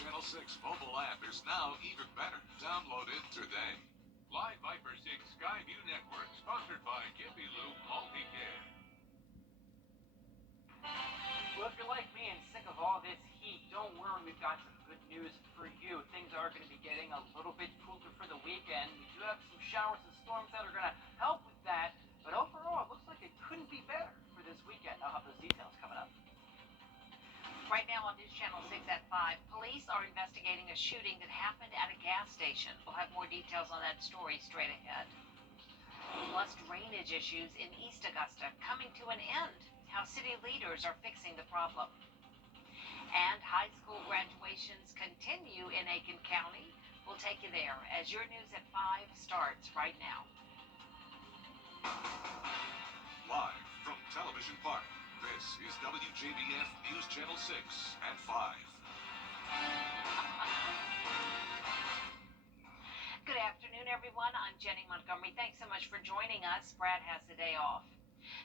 Channel 6 mobile app is now even better. Download it today. Live Viper 6 Skyview Network, sponsored by Jiffy Lube Multicare. Well, if you're like me and sick of all this heat, don't worry, we've got some good news for you. Things are going to be getting a little bit cooler for the weekend. We do have some showers and storms that are going to help with that, but overall, it looks like it couldn't be better for this weekend. I'll have those details coming up. Right now on News Channel 6 at 5, police are investigating a shooting that happened at a gas station. We'll have more details on that story straight ahead. Plus, drainage issues in East Augusta coming to an end. How city leaders are fixing the problem. And high school graduations continue in Aiken County. We'll take you there as your News at 5 starts right now. Live from Television Park, this is Wjbf News Channel 6 at 5. Good afternoon, everyone. I'm Jenny Montgomery. Thanks so much for joining us. Brad has the day off.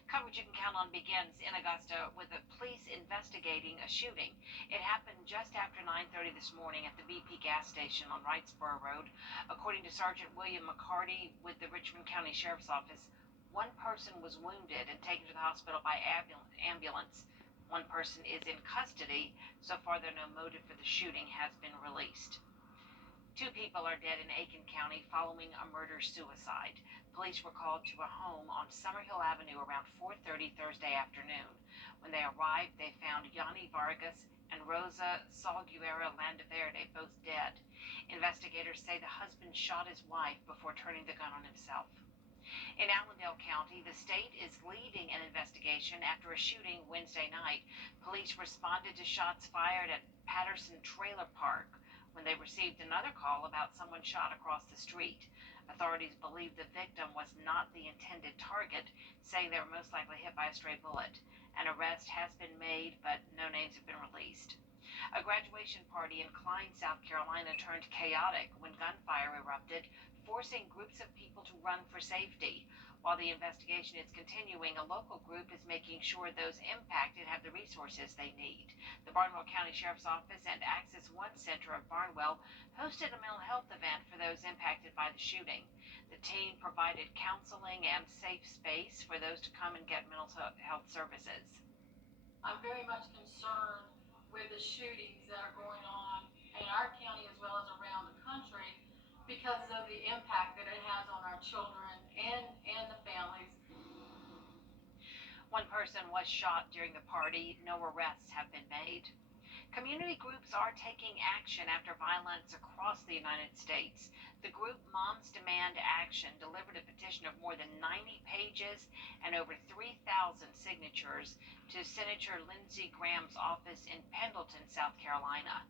Coverage you can count on begins in Augusta with the police investigating a shooting. It happened just after 9:30 this morning at the BP gas station on Wrightsboro Road. According to Sergeant William McCarty with the Richmond County Sheriff's Office, one person was wounded and taken to the hospital by ambulance. One person is in custody. So far, no motive for the shooting has been released. 2 people are dead in Aiken County following a murder-suicide. Police were called to a home on Summerhill Avenue around 4:30 Thursday afternoon. When they arrived, they found Yanni Vargas and Rosa Salguera Landaverde both dead. Investigators say the husband shot his wife before turning the gun on himself. In Allendale County, the state is leading an investigation after a shooting Wednesday night. Police responded to shots fired at Patterson Trailer Park when they received another call about someone shot across the street. Authorities believe the victim was not the intended target, saying they were most likely hit by a stray bullet. An arrest has been made, but no names have been released. A graduation party in Klein, South Carolina turned chaotic when gunfire erupted, forcing groups of people to run for safety. While the investigation is continuing, a local group is making sure those impacted have the resources they need. The Barnwell County Sheriff's Office and Access One Center of Barnwell hosted a mental health event for those impacted by the shooting. The team provided counseling and safe space for those to come and get mental health services. I'm very much concerned with the shootings that are going on in our county as well as around the country because of the impact that it has on our children and the families. One person was shot during the party. No arrests have been made. Community groups are taking action after violence across the United States. The group Moms Demand Action delivered a petition of more than 90 pages and over 3,000 signatures to Senator Lindsey Graham's office in Pendleton, South Carolina.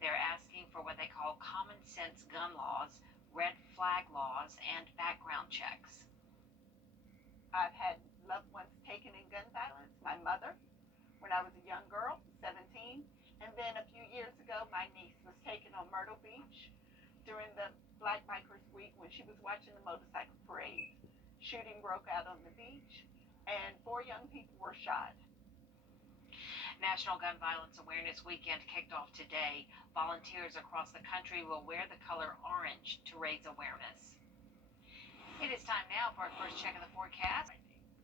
They're asking for what they call common sense gun laws, red flag laws, and background checks. I've had loved ones taken in gun violence. My mother, when I was a young girl, 17, and then a few years ago, my niece was taken on Myrtle Beach during the Black Bikers Week when she was watching the motorcycle parade. Shooting broke out on the beach, and 4 young people were shot. National Gun Violence Awareness Weekend kicked off today. Volunteers across the country will wear the color orange to raise awareness. It is time now for our first check of the forecast.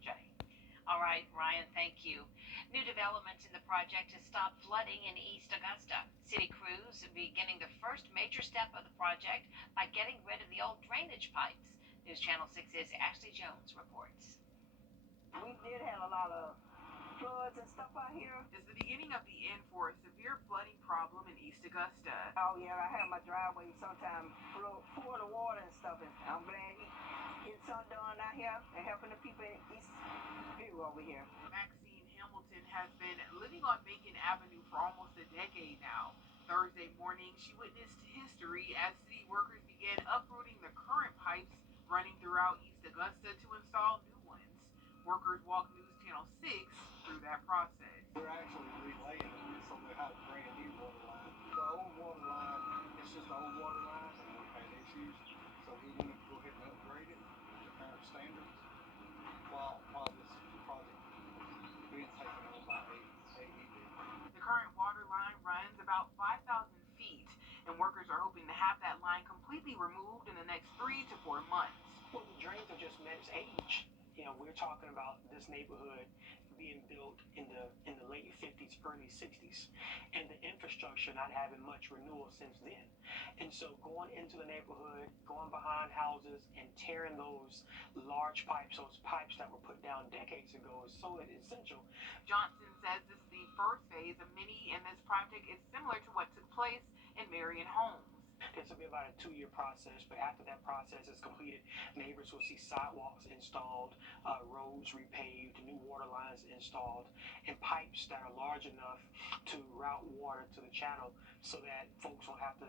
Jenny. All right, Ryan, thank you. New developments in the project to stop flooding in East Augusta. City crews beginning the first major step of the project by getting rid of the old drainage pipes. News Channel 6's Ashley Jones reports. We did have a lot of floods and stuff out here. Is the beginning of the end for a severe flooding problem in East Augusta. Oh yeah, I have my driveway sometimes full of water and stuff, and I'm glad he's something done out here and helping the people in East View over here. Maxine Hamilton has been living on Macon Avenue for almost a decade now. Thursday morning, she witnessed history as city workers began uprooting the current pipes running throughout East Augusta to install new ones. Workers walked News Channel 6 through that process. We're actually relaying it so they have a brand new water line. The old water line, it's just an old water line, and we've had issues, so we wanted to go ahead and upgrade it to current standards while this project is being taken on by AED. The current water line runs about 5 5,000 feet, and workers are hoping to have that line completely removed in the next 3 to 4 months. Well, the drains are just met its age. We're talking about this neighborhood being built in the late 50s, early 60s, and the infrastructure not having much renewal since then. And so going into the neighborhood, going behind houses, and tearing those large pipes, those pipes that were put down decades ago, is so essential. Johnson says this is the first phase of many, and this project is similar to what took place in Marion Homes. This will be about a 2-year process, but after that process is completed, neighbors will see sidewalks installed, roads repaved, new water lines installed, and pipes that are large enough to route water to the channel so that folks won't have to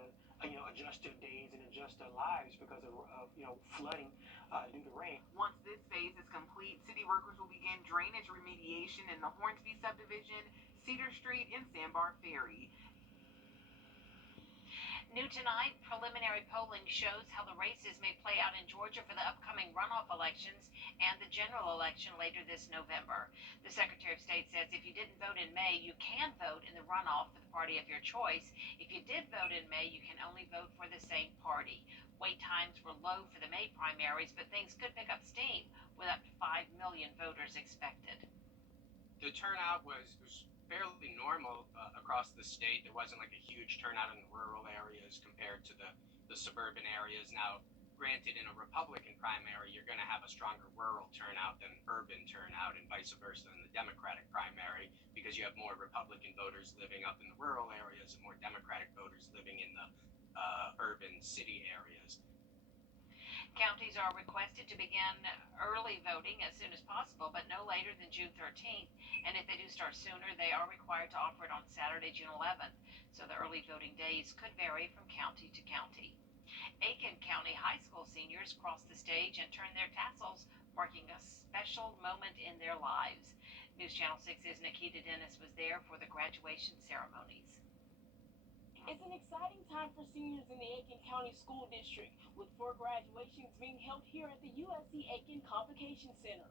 adjust their days and adjust their lives because of flooding due to rain. Once this phase is complete, city workers will begin drainage remediation in the Hornsby subdivision, Cedar Street, and Sandbar Ferry. New tonight, preliminary polling shows how the races may play out in Georgia for the upcoming runoff elections and the general election later this November. The Secretary of State says if you didn't vote in May, you can vote in the runoff for the party of your choice. If you did vote in May, you can only vote for the same party. Wait times were low for the May primaries, but things could pick up steam with up to 5 million voters expected. The turnout was fairly normal across the state. There wasn't like a huge turnout in the rural areas compared to the suburban areas. Now, granted, in a Republican primary, you're going to have a stronger rural turnout than urban turnout, and vice versa in the Democratic primary, because you have more Republican voters living up in the rural areas and more Democratic voters living in the urban city areas. Counties are requested to begin early voting as soon as possible, but no later than June 13th. And if they do start sooner, they are required to offer it on Saturday, June 11th. So the early voting days could vary from county to county. Aiken County high school seniors crossed the stage and turned their tassels, marking a special moment in their lives. News Channel 6's Nikita Dennis was there for the graduation ceremonies. It's an exciting time for seniors in the Aiken County School District, with 4 graduations being held here at the USC Aiken Convocation Center.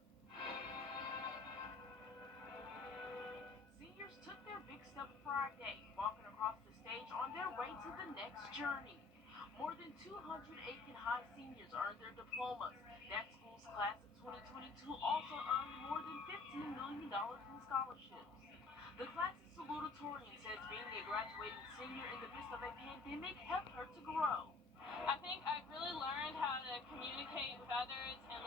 Seniors took their big step Friday, walking across the stage on their way to the next journey. More than 200 Aiken High seniors earned their diplomas. That school's class of 2022 also earned more than $15 million in scholarships. The class's salutatorian says being a graduating senior in the midst of a pandemic helped her to grow. I think I've really learned how to communicate with others, and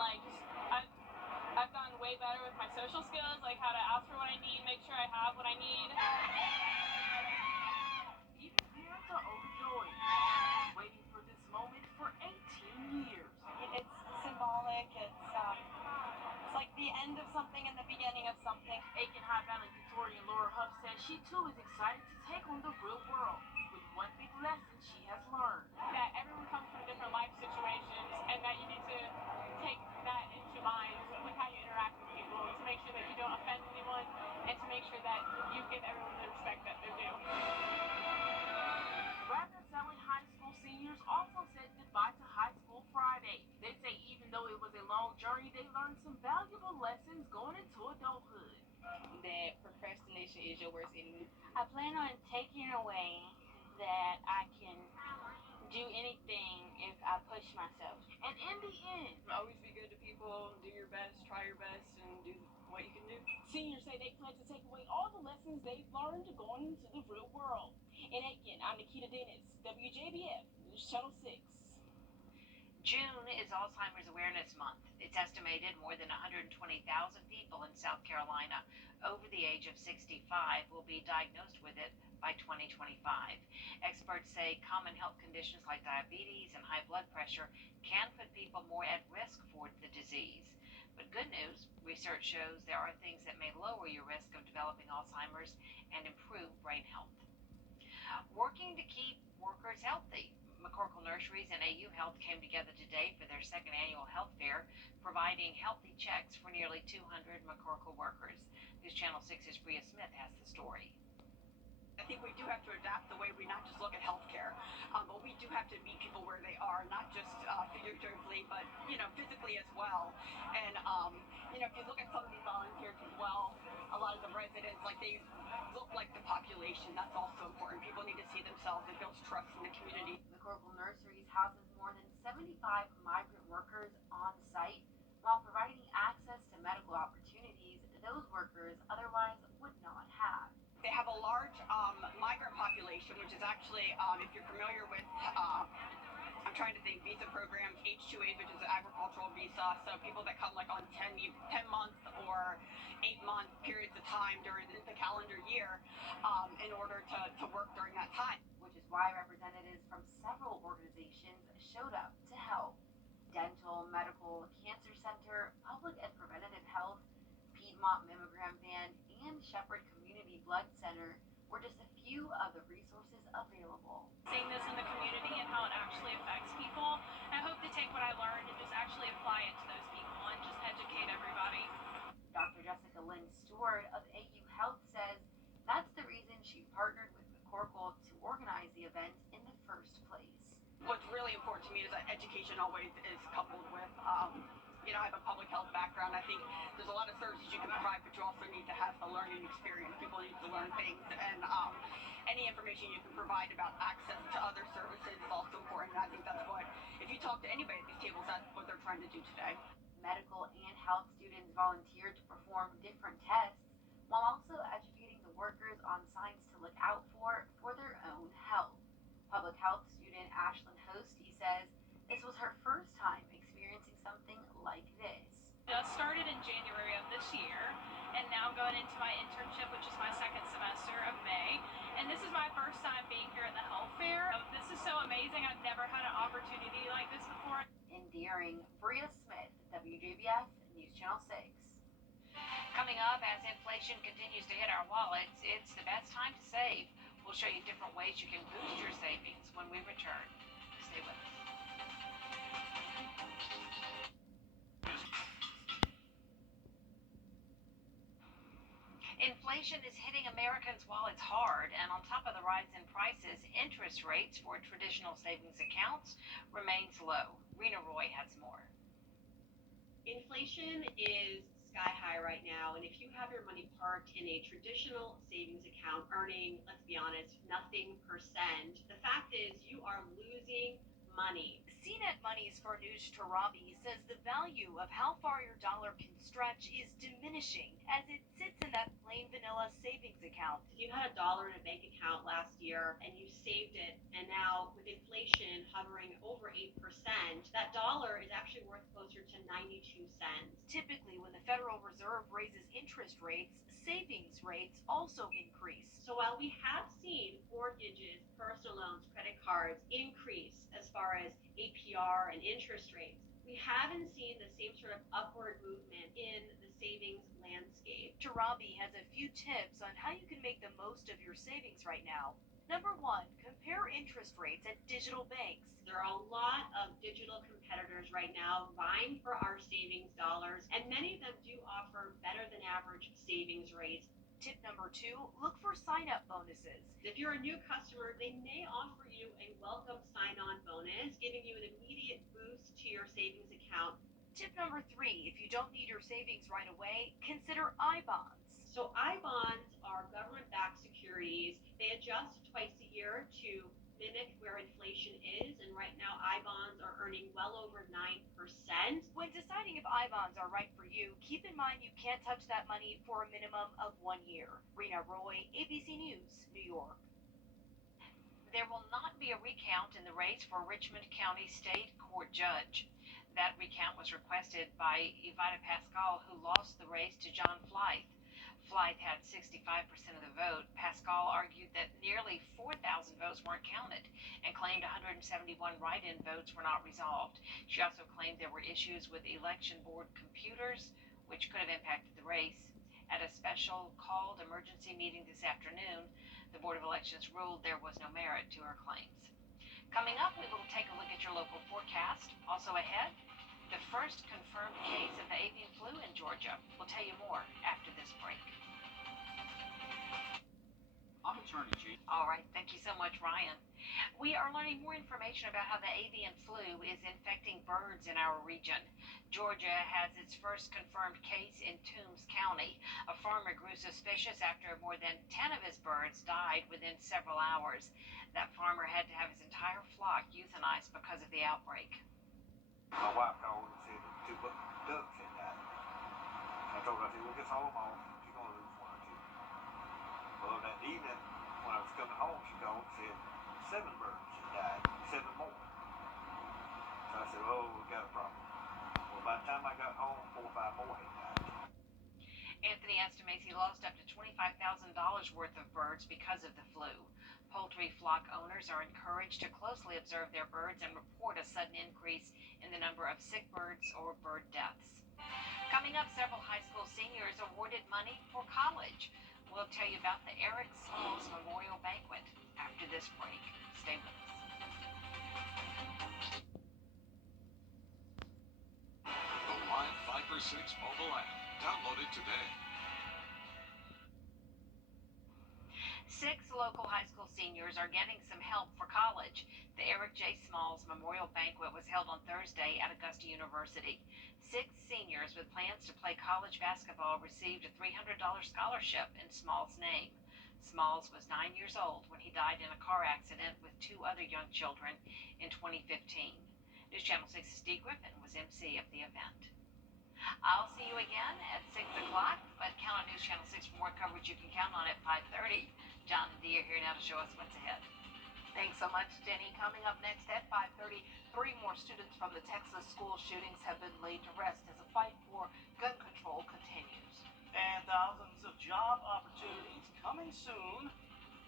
I've gotten way better with my social skills, like how to ask for what I need, make sure I have what I need. Even parents are overjoyed, waiting for this moment for 18 years. It's symbolic. It's like the end of something and the beginning of something. Aiken High valedictorian Laura Huff says she too is excited to take on the real world with one big lesson she has learned. That everyone comes from different life situations, and that you need to take that into mind with how you interact with people, to make sure that you don't offend anyone, and to make sure that you give everyone the respect that they're due. Rapid-selling high school seniors also said goodbye to high school Friday. They say even though it was a long journey, they learned some valuable lessons going into adulthood. That procrastination is your worst enemy. I plan on taking away that I can do anything if I push myself. And in the end, Always be good to people, do your best, try your best, and do what you can do. Seniors say they plan to take away all the lessons they've learned going into the real world. In Aiken, I'm Nikita Dennis, Wjbf, News Channel 6. June is Alzheimer's Awareness Month. It's estimated more than 120,000 people in South Carolina over the age of 65 will be diagnosed with it by 2025. Experts say common health conditions like diabetes and high blood pressure can put people more at risk for the disease. But good news, research shows there are things that may lower your risk of developing Alzheimer's and improve brain health. Working to keep workers healthy. McCorkle Nurseries and AU Health came together today for their second annual health fair, providing healthy checks for nearly 200 McCorkle workers. News Channel 6's Bria Smith has the story. I think we do have to adapt the way we not just look at healthcare, but we do have to meet people where they are, not just figuratively, but physically as well. And if you look at some of these volunteers as well, a lot of the residents, like, they look like the population. That's also important. People need to see themselves. It builds trust in the community. McCorkle Nurseries houses more than 75 migrant workers on site while providing access to medical opportunities those workers otherwise would not have. They have a large migrant population, which is actually, if you're familiar with, I'm trying to think, visa programs, H-2A, which is an agricultural visa, so people that come like on 10-month or 8-month periods of time during the calendar year in order to work during that time. Which is why representatives from several organizations showed up to help. Dental, medical, cancer center, public and preventative health, Piedmont Mammogram Van, and Shepherd Community Blood Center were just a few of the resources available. Seeing this in the community and how it actually affects people, I hope to take what I learned and just actually apply it to those people and just educate everybody. Dr. Jessica Lynn Stewart of AU Health says that's the reason she partnered with McCorkle to organize the event in the first place. What's really important to me is that education always is coupled with, I have a public health background. I think there's a lot of services you can provide, but you also need to have a learning experience. People need to learn things, and any information you can provide about access to other services is also important. And I think that's what, if you talk to anybody at these tables, that's what they're trying to do today. Medical and health students volunteered to perform different tests while also educating the workers on signs to look out for their own health. Public health student Ashlyn Hosty says this was her first time experiencing something like this. Just started in January of this year, and now going into my internship, which is my second semester of May. And this is my first time being here at the health fair. This is so amazing. I've never had an opportunity like this before. Endearing, Bria Smith, WJBF News Channel 6. Coming up, as inflation continues to hit our wallets, it's the best time to save. We'll show you different ways you can boost your savings when we return. Stay with us. Inflation is hitting Americans' wallets hard, and on top of the rise in prices, interest rates for traditional savings accounts remains low. Rena Roy has more. Inflation is sky high right now, and if you have your money parked in a traditional savings account earning, let's be honest, nothing percent, the fact is you are losing money. CNET Money's Farnoosh Tarabi says the value of how far your dollar can stretch is diminishing as it sits in that plain vanilla savings account. If you had $1 in a bank account last year and you saved it, and now with inflation hovering over 8%, that dollar is actually worth closer to 92 cents. Typically, when the Federal Reserve raises interest rates, savings rates also increase. So while we have seen mortgages, personal loans, credit cards increase as far as APR and interest rates, we haven't seen the same sort of upward movement in the savings landscape. Tarabi has a few tips on how you can make the most of your savings right now. Number 1, compare interest rates at digital banks. There are a lot of digital competitors right now vying for our savings dollars, and many of them do offer better than average savings rates. Tip number 2, look for sign-up bonuses. If you're a new customer, they may offer you a welcome sign-on bonus, giving you an immediate boost to your savings account. Tip number 3, if you don't need your savings right away, consider I-bonds. So I-bonds are government-backed securities. They adjust twice a year to mimic where inflation is, and right now I-bonds are earning well over 9%. When deciding if I-bonds are right for you, keep in mind you can't touch that money for a minimum of 1 year. Rena Roy, ABC News, New York. There will not be a recount in the race for Richmond County State Court Judge. That recount was requested by Evita Pascal, who lost the race to John Flythe. Flythe had 65% of the vote. Pascal argued that nearly 4,000 votes weren't counted and claimed 171 write-in votes were not resolved. She also claimed there were issues with election board computers, which could have impacted the race. At a special called emergency meeting this afternoon, the Board of Elections ruled there was no merit to her claims. Coming up, we will take a look at your local forecast. Also ahead, the first confirmed case of the avian flu in Georgia. We'll tell you more after this break. I'm Attorney G. All right, thank you so much, Ryan. We are learning more information about how the avian flu is infecting birds in our region. Georgia has its first confirmed case in Toombs County. A farmer grew suspicious after more than 10 of his birds died within several hours. That farmer had to have his entire flock euthanized because of the outbreak. My wife called and said that two ducks had died. I told her, I said, we'll get all of them off. She's going to lose one or two. Well, that evening, when I was coming home, she called and said 7 birds had died, 7 more. So I said, oh, we got a problem. Well, by the time I got home, 4 or 5 more had died. Anthony estimates he lost up to $25,000 worth of birds because of the flu. Poultry flock owners are encouraged to closely observe their birds and report a sudden increase in the number of sick birds or bird deaths. Coming up, several high school seniors awarded money for college. We'll tell you about the Eric Smalls Memorial Banquet after this break. Stay with us. The Live 5 for 6 mobile app. Download it today. 6 local high school seniors are getting some help for college. The Eric J. Smalls Memorial Banquet was held on Thursday at Augusta University. 6 seniors with plans to play college basketball received a $300 scholarship in Smalls' name. Smalls was 9 years old when he died in a car accident with 2 other young children in 2015. News Channel 6's Dee Griffin was MC of the event. I'll see you again at 6 o'clock, but count on News Channel 6 for more coverage you can count on at 5:30. John and Dee are here now to show us what's ahead. Thanks so much, Jenny. Coming up next at 5:30, 3 more students from the Texas school shootings have been laid to rest as a fight for gun control continues. And thousands of job opportunities coming soon,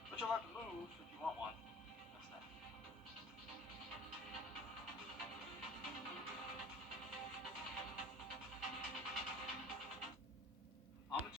but you'll have to move if you want one.